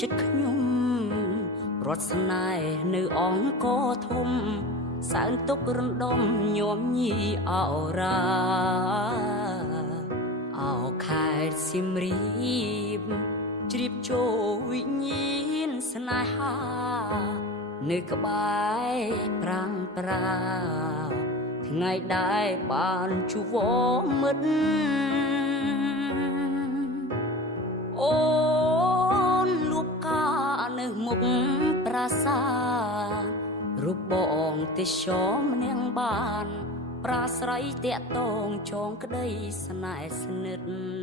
ចិត្តខ្ញុំរត់ស្នេហ៍នៅអង្គរធំសែនទុករំដំញោមញីអរា អោខេត្តសៀមរាបជ្រាបចូលវិញ្ញាណស្នេហានៅក្បែរប្រាំងប្រាថ្ងៃដែលបានជួបមិត្តអូនលូបកានៅមុខប្រាសាទរូបបងទេសម្នាក់បានប្រាស្រ័យតាក់ទងចងក្តីស្នេហ៍ស្និទ្ធ